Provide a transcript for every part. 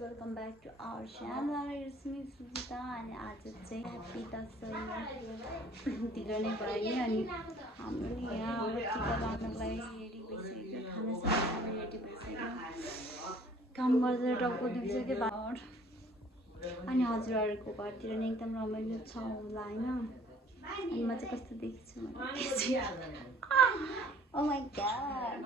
Welcome back to our channel it's me Sujita अनि आज चाहिँ ह्याप्पी दसैँ ढिलो नै भयो नि अनि हाम्रो नि यहाँ अब टिका लाग्नको लागि रेडी भइसक्यो खानासाना सबै रेडी भइसक्यो काम गर्दा टाउको दुख्छ के अनि हजुरहरूको घरतिर नि एकदम रमाइलो छ होला होइन अनि म चाहिँ कस्तो देखिछु Oh my god.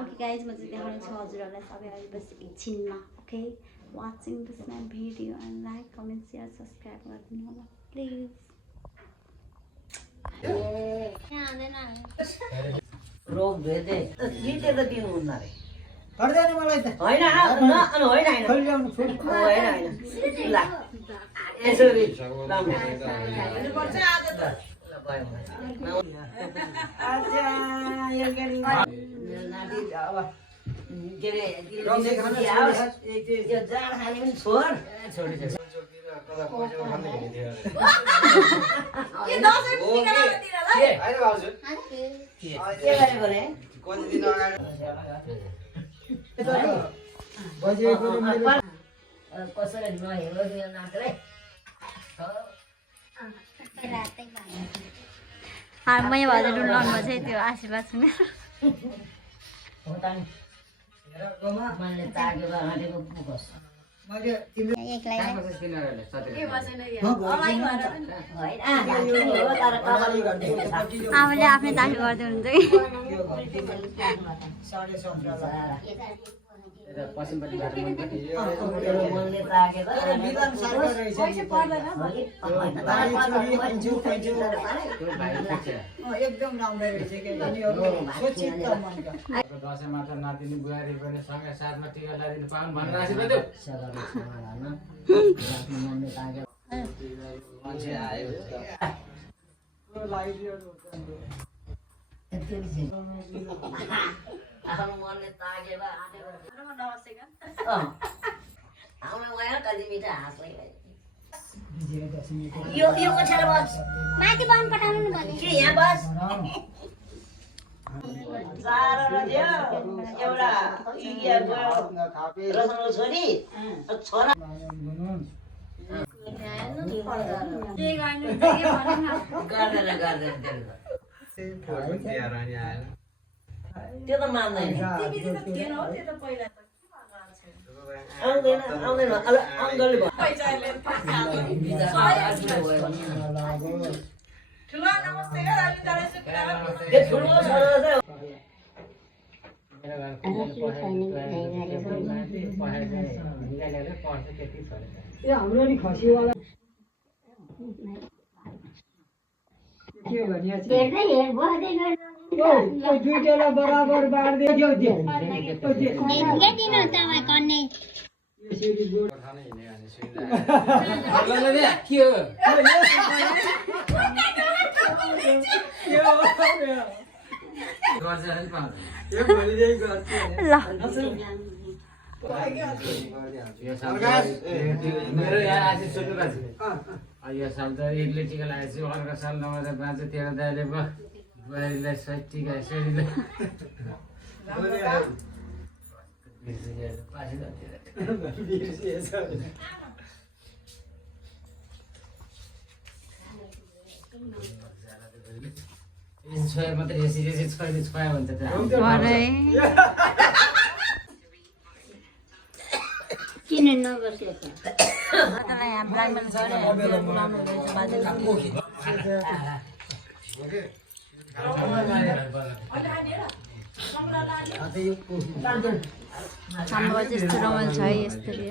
Okay guys, म चाहिँ देखाउने छु हजुरहरूलाई सबै अहिले बस एकछिनमा. Okay, watching this my video and like, comment, share, subscribe गरिदिनु होला प्लिज. रोग भेदे जिते त दिनु हुन्न रे गर्दैन मलाई त हैन हैन खोलिआउनु छोड हैन ल यसरी राम्रो पर्छ आज त अच्छा यो गरी नाटी अब के रे रौसे खान यो जान खाने पनि छोड छोडी छ कता पैसा खाने नि थियो के दसैँ टिका लगातिर ल हैन भाउजू के गरे गरे कति दिन अगाडि बजेको मेरो कसैले नहेरो यो नाटले मै हजुर रुलाउनु चाहिँ त्यो आशीर्वाद सुने हो त नि मैले तागेर हाँडेको पुगोस् मैले तिम्रो एकलाई आमाले आफ्नै तागेर गर्दै हुन्छ कि पश्चिमपट्टि मनले तागेर विधान सरकार रहेछ एकदम राम्रो रहेछ के यिनीहरु सोचित मनका दसैँ मात्र नातिनी बुहारी पनि सँगै साथमा टिका लगाइदिनु पाउनु भनेर आशीर्वाद दियो मनले तागेर मान्छे आयो आफ्नो मनले तागेर हाम्रो उहाँ कति मिठो हाँस्लै यो पछाडि बस माथि बन पठाउनु नि भने के यहाँ बस एउटा रसनको छोरी छोरा गर्दैन त्यो त मान्दैन आउँदैन अङ्गलले हाम्रो नि खसीवाला के भनिया छ दुईटालाई बराबर बाँड्दै दियो के दिन तपाईँ कन्ने यसरी गोड खाने हिँड्ने भने सुविधा के हो गर्छ नि पाउँदैन यो भनिदै गर्छ मेरो यहाँ आशिष सोध्नुको छ यो साल त एकले टिका लगाएपछि अर्को साल नभएर बाँच्यो तेरो दाइले बुहारीलाई सही टिका छोरीलाई छोया मात्रै यसरी छोरीले छोया भन्छ किन नगर्छु हाम्रो त्यस्तो रमाइलो छ यस्तरी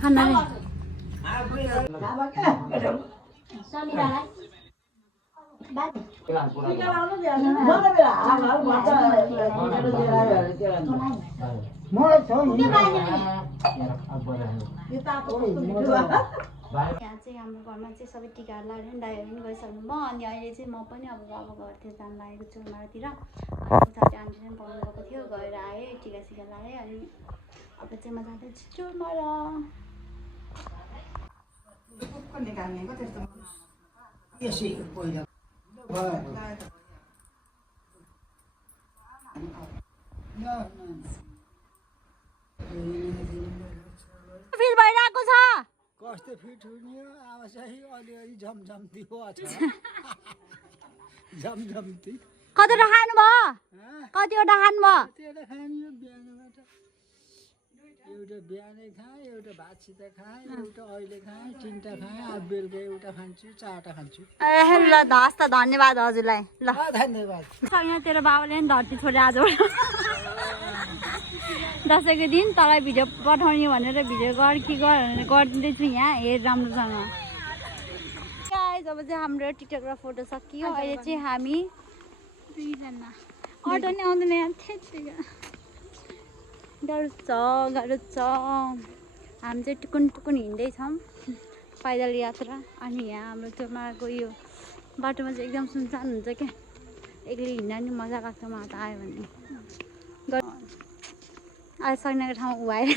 खाना यहाँ चाहिँ हाम्रो घरमा चाहिँ सबै टिकाहरू लगाएर दाइहरू पनि गइसक्नुभयो अनि अहिले चाहिँ म पनि अब बाबाको घरतिर जानु लागेको चोरमारातिर साथी आन्टी पनि पाउनु गएको थियो गएर आएँ टिका सिका लगाएँ अनि अब चाहिँ म जाँदैछु चोरमारा फिल भइरहेको छ कस्तो फिट हुने हो अब चाहिँ अलिअलि झमझम्ती हो झमझम्ती कतिवटा खानुभयो कतिवटा खानुभयो त्यता खाने बिहानबाट एउटा बिहानै खाएँ एउटा भातसित खाएँ एउटा अहिले खाएँ तिनवटा खाएँ अब बेलुका एउटा खान्छु चारवटा खान्छु ए ल हस् त धन्यवाद हजुरलाई ल धन्यवाद यहाँ तेरो बाबाले नि धरती छोडे आजबाट दसैँको दिन तँलाई भिडियो पठाउने भनेर भिडियो गर कि गर भनेर गरिदिँदैछु यहाँ हेर राम्रोसँग जब चाहिँ हाम्रो टिकटक र फोटो सकियो अहिले चाहिँ हामी दुईजना अटो नै आउँदैन यहाँ गाह्रो छ हामी चाहिँ टुकुन टुकुन हिँड्दैछौँ पैदल यात्रा अनि यहाँ हाम्रो त्यो मार्गको यो बाटोमा चाहिँ एकदम सुनसान हुन्छ क्या एक्लै हिँड्दा नि मजा लाग्छ मलाई त आयो भने अहिले सक्नेको ठाउँ ऊ आएर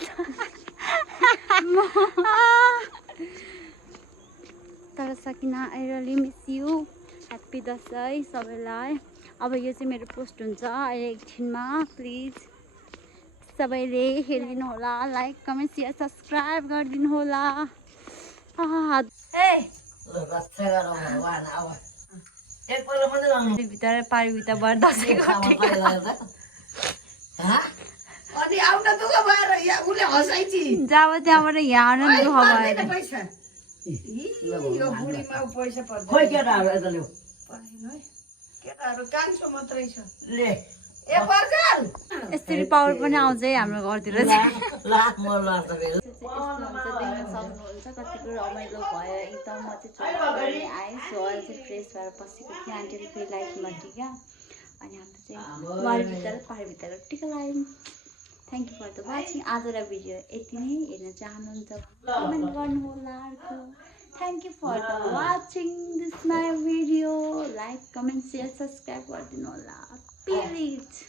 तर सकिना I really miss you happy Dashain सबैलाई अब यो चाहिँ मेरो पोस्ट हुन्छ अहिले एकछिनमा प्लिज सबैले हेरिदिनु होला लाइक कमेन्ट सेयर सब्सक्राइब गरिदिनु होला भित्र पारिभित्रबाट दसैँको अनि आउन दुःख भएर यहाँ उसले हँसाइछि जब त्यहाँबाट यहाँ आउनु दुःख भएर पैसा यो बुढीमा पैसा पर्दैन खोइ केटाहरू यता ल्याऊ केटाहरू कान्छो मात्रै छ ले ए पर्खाल यसरी पावर पनि आउँछ है हाम्रो घरतिर चाहिँ लाख मर लाग्छ फेरि सक्नुहुन्छ कतिको रमाइलो भयो एकदम म चाहिँ चोरी आएँ सो अहिले चाहिँ फ्रेस भएर बसेको थिएँ आन्टीले फेरि लाइफमा टिका अनि हाम्रो चाहिँ पारिभित्र टिका लगायौँ thank you for the watching आजलाई भिडियो यति नै हेर्न चाहनुहुन्छ कमेन्ट गर्नुहोला अर्को thank you for the watching this my video like comment share subscribe गरिदिनु होला प्लिज